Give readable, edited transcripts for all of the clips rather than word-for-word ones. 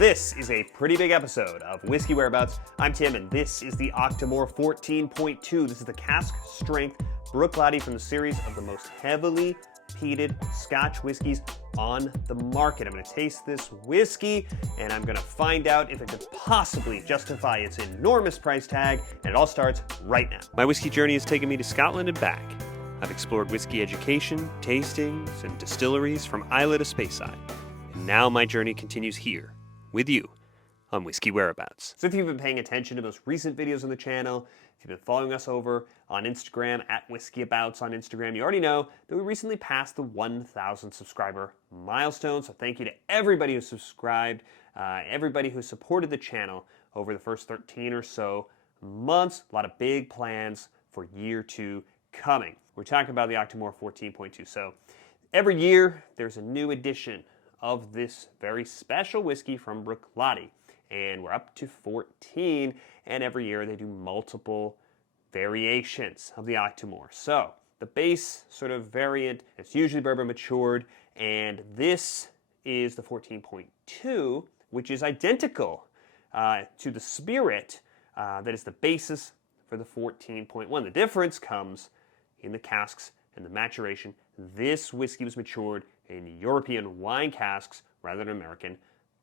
This is a pretty big episode of Whiskey Whereabouts. I'm Tim, and this is the Octomore 14.2. This is the cask strength Bruichladdich from the series of the most heavily peated Scotch whiskeys on the market. I'm going to taste this whiskey, and I'm going to find out if it could possibly justify its enormous price tag, and it all starts right now. My whiskey journey has taken me to Scotland and back. I've explored whiskey education, tastings, and distilleries from Islay to Speyside. And now my journey continues here, with you, on Whiskey Whereabouts. So if you've been paying attention to most recent videos on the channel, if you've been following us over on Instagram, at WhiskeyAbouts on Instagram, you already know that we recently passed the 1,000 subscriber milestone. So thank you to everybody who subscribed, everybody who supported the channel over the first 13 or so months. A lot of big plans for year 2 coming. We're talking about the Octomore 14.2. So every year there's a new edition of this very special whiskey from Bruichladdich, and we're up to 14, and every year they do multiple variations of the Octomore. So the base sort of variant, it's usually bourbon matured, and this is the 14.2, which is identical to the spirit that is the basis for the 14.1. The difference comes in the casks and the maturation. This whiskey was matured in European wine casks rather than American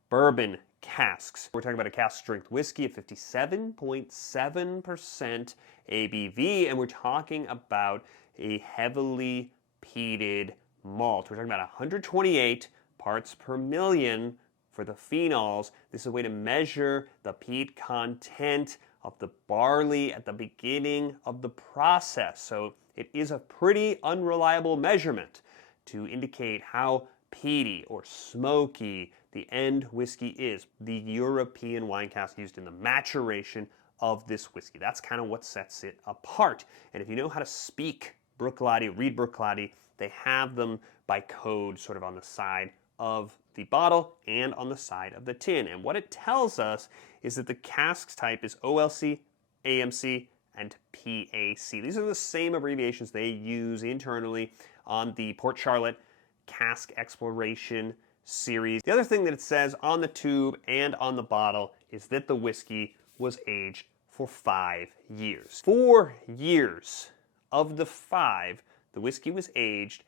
bourbon casks. We're talking about a cask strength whiskey at 57.7% ABV, and we're talking about a heavily peated malt. We're talking about 128 parts per million for the phenols. This is a way to measure the peat content of the barley at the beginning of the process. So it is a pretty unreliable measurement to indicate how peaty or smoky the end whiskey is. The European wine cask used in the maturation of this whiskey. That's kind of what sets it apart. And if you know how to speak Bruichladdich, read Bruichladdich, they have them by code sort of on the side of the bottle and on the side of the tin. And what it tells us is that the casks type is OLC, AMC, and PAC. These are the same abbreviations they use internally on the Port Charlotte Cask Exploration series. The other thing that it says on the tube and on the bottle is that the whiskey was aged for 5 years. 4 years of the 5, the whiskey was aged,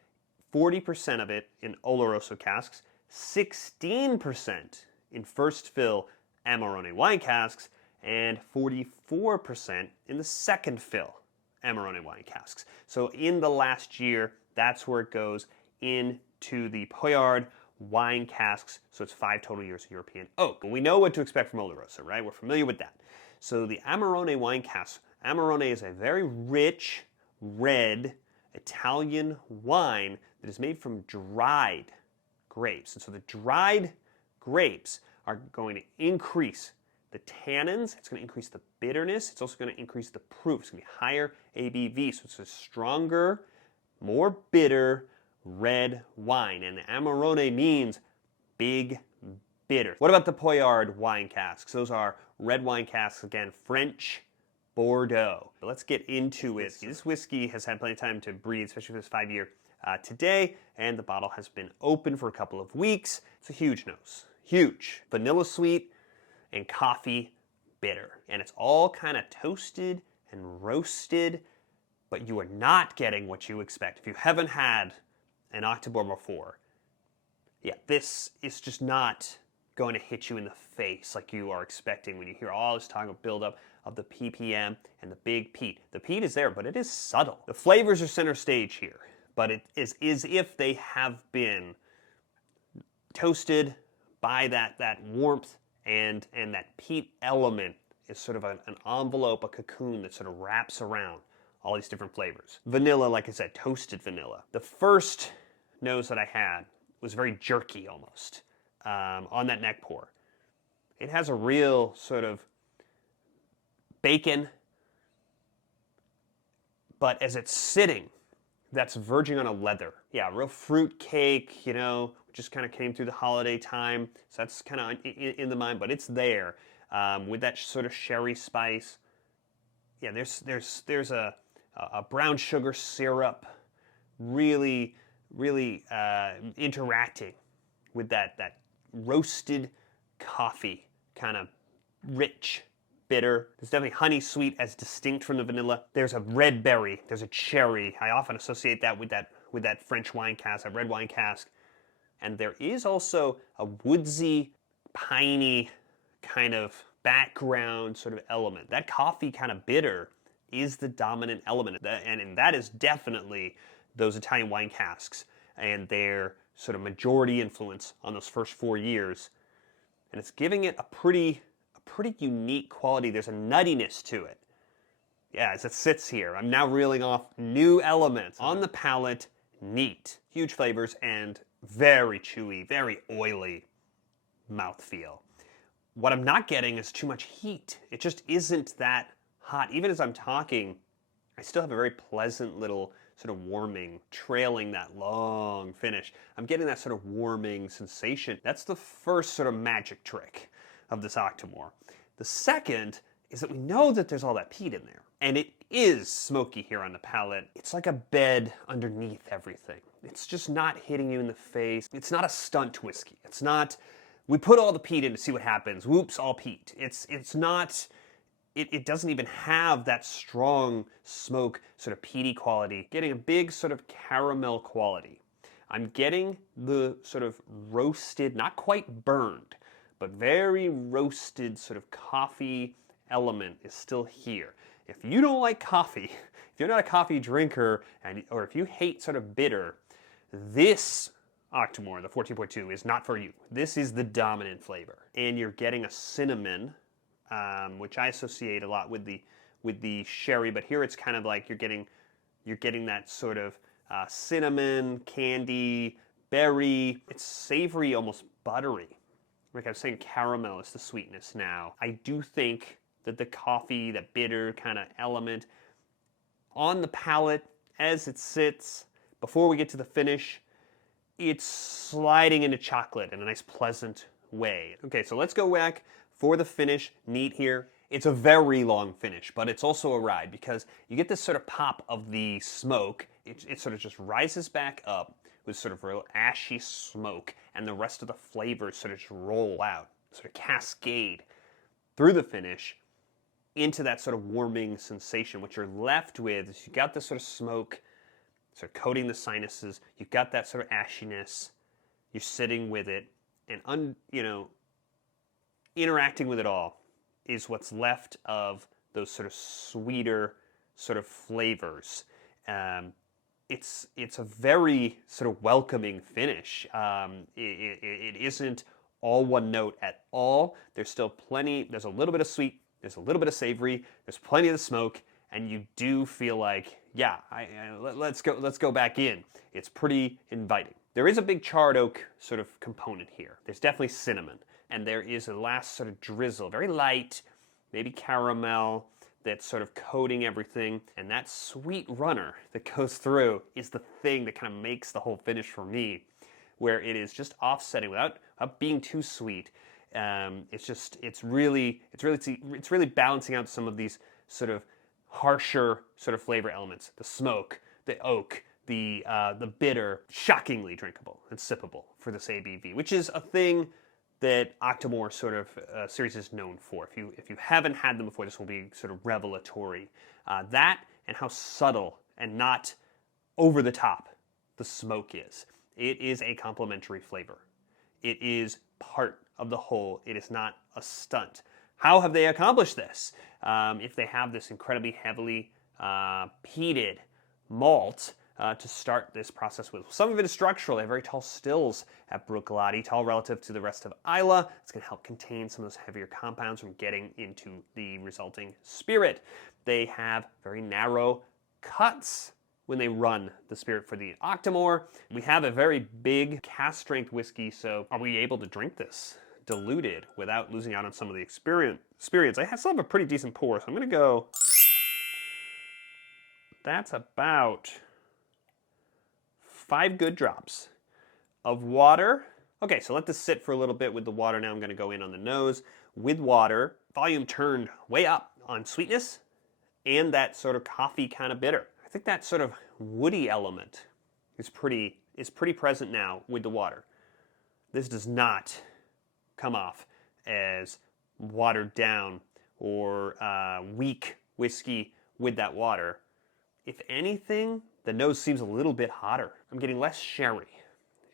40% of it in Oloroso casks, 16% in first fill Amarone wine casks, and 44% in the second fill Amarone wine casks. So in the last year, that's where it goes into the Poyard wine casks. So it's 5 total years of European oak. And we know what to expect from Oloroso, right? We're familiar with that. So the Amarone wine casks, Amarone is a very rich, red Italian wine that is made from dried grapes. And so the dried grapes are going to increase the tannins, it's going to increase the bitterness, it's also going to increase the proof. It's going to be higher ABV, so it's a stronger, more bitter red wine. And Amarone means big bitter. What about the Poyard wine casks? Those are red wine casks, again, French Bordeaux. But let's get into it. This whiskey has had plenty of time to breathe, especially for this 5-year today, and the bottle has been open for a couple of weeks. It's a huge nose, huge. Vanilla sweet and coffee bitter. And it's all kind of toasted and roasted, but you are not getting what you expect. If you haven't had an Octomore before, yeah, this is just not going to hit you in the face like you are expecting when you hear all this talk of buildup of the PPM and the big peat. The peat is there, but it is subtle. The flavors are center stage here, but it is as if they have been toasted by that warmth, and that peat element is sort of an envelope, a cocoon that sort of wraps around all these different flavors. Vanilla, like I said, toasted vanilla. The first nose that I had was very jerky almost on that neck pour. It has a real sort of bacon, but as it's sitting, that's verging on a leather. Yeah, real fruit cake, you know, just kind of came through the holiday time, so that's kind of in the mind, but it's there with that sort of sherry spice. Yeah, there's a brown sugar syrup really interacting with that roasted coffee, kind of rich, bitter. There's definitely honey sweet as distinct from the vanilla. There's a red berry. There's a cherry. I often associate that with that French wine cask, that red wine cask. And there is also a woodsy, piney kind of background sort of element. That coffee kind of bitter is the dominant element. And that is definitely those Italian wine casks and their sort of majority influence on those first 4 years. And it's giving it a pretty unique quality. There's a nuttiness to it. Yeah, as it sits here, I'm now reeling off new elements. On the palate, neat, huge flavors, and very chewy, very oily mouthfeel. What I'm not getting is too much heat. It just isn't that hot. Even as I'm talking, I still have a very pleasant little sort of warming, trailing that long finish. I'm getting that sort of warming sensation. That's the first sort of magic trick of this Octomore. The second is that we know that there's all that peat in there. And it is smoky here on the palate. It's like a bed underneath everything. It's just not hitting you in the face. It's not a stunt whiskey. It's not, we put all the peat in to see what happens. Whoops, all peat. It's not, it doesn't even have that strong smoke, sort of peaty quality. Getting a big sort of caramel quality. I'm getting the sort of roasted, not quite burned, but very roasted sort of coffee element is still here. If you don't like coffee, if you're not a coffee drinker, or if you hate sort of bitter, this Octomore, the 14.2, is not for you. This is the dominant flavor. And you're getting a cinnamon, which I associate a lot with the sherry, but here it's kind of like you're getting that sort of cinnamon, candy, berry. It's savory, almost buttery. Like I was saying, caramel is the sweetness now. I do think that the coffee, that bitter kind of element on the palate as it sits, before we get to the finish, it's sliding into chocolate in a nice pleasant way. Okay, so let's go back for the finish. Neat here. It's a very long finish, but it's also a ride because you get this sort of pop of the smoke. It sort of just rises back up with sort of real ashy smoke, and the rest of the flavors sort of just roll out, sort of cascade through the finish into that sort of warming sensation. What you're left with is you've got this sort of smoke sort of coating the sinuses, you've got that sort of ashiness, you're sitting with it, and interacting with it all is what's left of those sort of sweeter sort of flavors. It's a very sort of welcoming finish. It isn't all one note at all. There's still plenty, there's a little bit of sweet, there's a little bit of savory, there's plenty of the smoke, and you do feel like, yeah, let's go back in. It's pretty inviting. There is a big charred oak sort of component here. There's definitely cinnamon, and there is a last sort of drizzle, very light, maybe caramel, that's sort of coating everything, and that sweet runner that goes through is the thing that kind of makes the whole finish for me, where it is just offsetting without being too sweet. It's really balancing out some of these sort of harsher sort of flavor elements. The smoke, the oak, the bitter, shockingly drinkable and sippable for this ABV, which is a thing that Octomore sort of series is known for. If you haven't had them before, this will be sort of revelatory. That and how subtle and not over the top the smoke is. It is a complementary flavor. It is part of the whole. It is not a stunt. How have they accomplished this? If they have this incredibly heavily peated malt to start this process with. Some of it is structural. They have very tall stills at Bruichladdich, tall relative to the rest of Islay. It's going to help contain some of those heavier compounds from getting into the resulting spirit. They have very narrow cuts when they run the spirit for the Octomore. We have a very big cask strength whiskey, so are we able to drink this diluted without losing out on some of the experience? I still have a pretty decent pour, so I'm going to go, that's about 5 good drops of water. Okay, so let this sit for a little bit with the water. Now I'm going to go in on the nose with water. Volume turned way up on sweetness and that sort of coffee kind of bitter. I think that sort of woody element is pretty present now with the water. This does not come off as watered down or weak whiskey with that water. If anything, the nose seems a little bit hotter. I'm getting less sherry.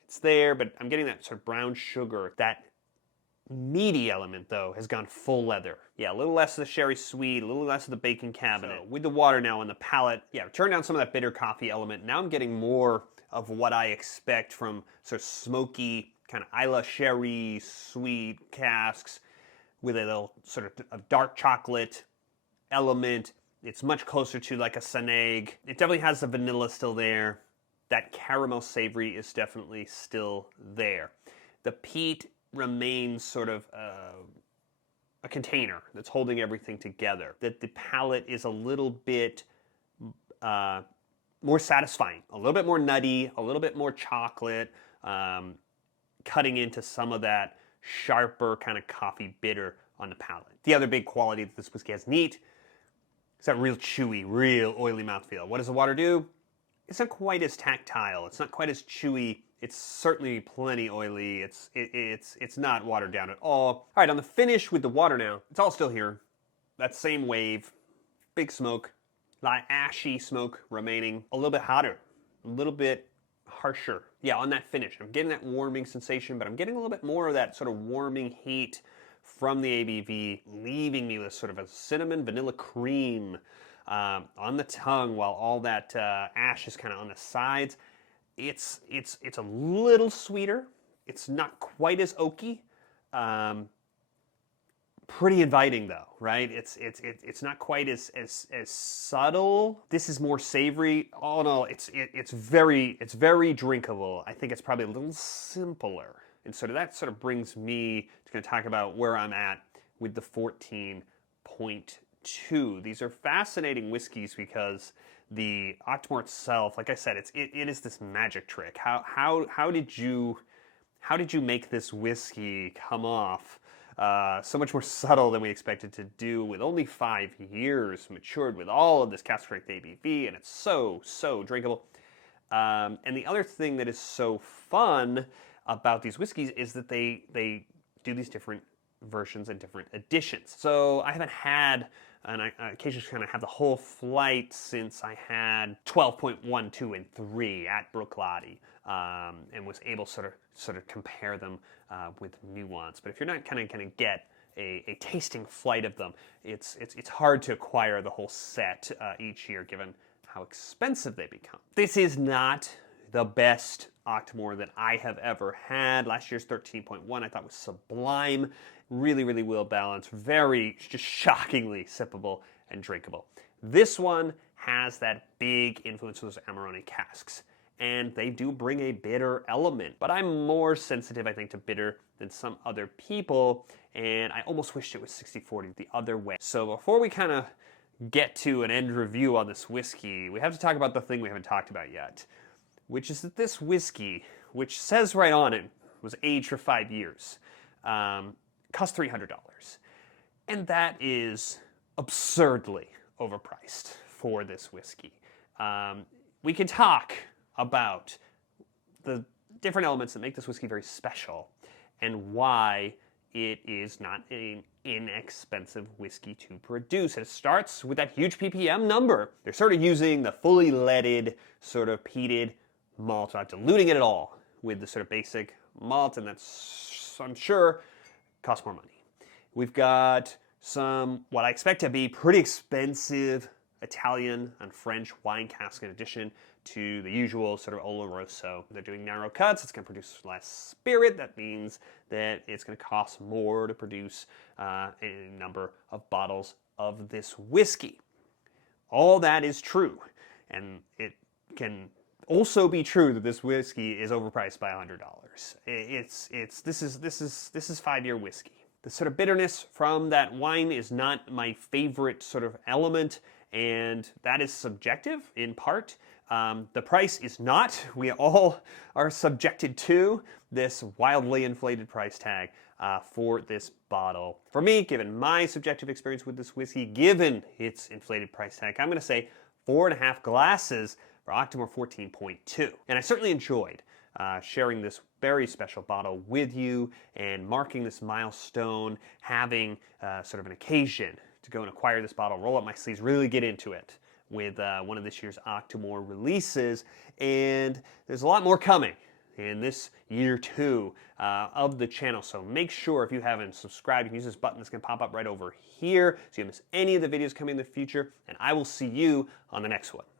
It's there, but I'm getting that sort of brown sugar. That meaty element, though, has gone full leather. Yeah, a little less of the sherry sweet, a little less of the bacon cabinet. So, with the water now on the palate, yeah, turn down some of that bitter coffee element. Now I'm getting more of what I expect from sort of smoky, kind of Isla sherry, sweet casks with a little sort of dark chocolate element. It's much closer to like a Saneg. It definitely has the vanilla still there. That caramel savory is definitely still there. The peat remains sort of a container that's holding everything together. That the palate is a little bit more satisfying, a little bit more nutty, a little bit more chocolate, cutting into some of that sharper kind of coffee bitter on the palate. The other big quality that this whiskey has neat is that real chewy, real oily mouthfeel. What does the water do? It's not quite as tactile. It's not quite as chewy. It's certainly plenty oily. It's not watered down at all. All right, on the finish with the water now, it's all still here. That same wave, big smoke, a lot of ashy smoke remaining, a little bit hotter, a little bit harsher. Yeah, on that finish, I'm getting that warming sensation, but I'm getting a little bit more of that sort of warming heat from the ABV, leaving me with sort of a cinnamon vanilla cream on the tongue, while all that ash is kind of on the sides. It's a little sweeter. It's not quite as oaky. Pretty inviting though, right? It's not quite as subtle. This is more savory. All in all, it's very drinkable. I think it's probably a little simpler. And so that sort of brings me to kind of talk about where I'm at with the 14.2. These are fascinating whiskeys because the Octomore itself, like I said, it is this magic trick. How did you make this whiskey come off so much more subtle than we expected to do, with only 5 years matured with all of this cask strength ABV, and it's so drinkable. And the other thing that is so fun about these whiskeys is that they do these different versions and different editions. So I haven't had, and I occasionally kind of have the whole flight since I had 12.1, 2, and 3 at Bruichladdich, and was able sort of compare them with nuance. But if you're not kind of get a tasting flight of them, it's hard to acquire the whole set each year, given how expensive they become. This is not the best Octomore that I have ever had. Last year's 13.1 I thought was sublime. Really well balanced. Very, just shockingly sippable and drinkable. This one has that big influence of those Amarone casks, and they do bring a bitter element. But I'm more sensitive, I think, to bitter than some other people, and I almost wished it was 60-40 the other way. So before we kind of get to an end review on this whiskey, we have to talk about the thing we haven't talked about yet, which is that this whiskey, which says right on it, was aged for 5 years, cost $300. And that is absurdly overpriced for this whiskey. We can talk about the different elements that make this whiskey very special and why it is not an inexpensive whiskey to produce. And it starts with that huge PPM number. They're sort of using the fully leaded, sort of peated malt, not diluting it at all with the sort of basic malt, and that's, I'm sure, costs more money. We've got some, what I expect to be pretty expensive Italian and French wine cask in addition to the usual sort of Oloroso. They're doing narrow cuts. It's going to produce less spirit. That means that it's going to cost more to produce a number of bottles of this whiskey. All that is true, and it can also be true that this whiskey is overpriced by $100. This is 5-year whiskey. The sort of bitterness from that wine is not my favorite sort of element, and that is subjective in part. The price is not. We all are subjected to this wildly inflated price tag for this bottle. For me, given my subjective experience with this whiskey, given its inflated price tag, I'm going to say 4.5 glasses for Octomore 14.2. And I certainly enjoyed sharing this very special bottle with you and marking this milestone, having sort of an occasion to go and acquire this bottle, roll up my sleeves, really get into it with one of this year's Octomore releases. And there's a lot more coming in this year 2 of the channel. So make sure, if you haven't subscribed, you can use this button that's going to pop up right over here so you don't miss any of the videos coming in the future. And I will see you on the next one.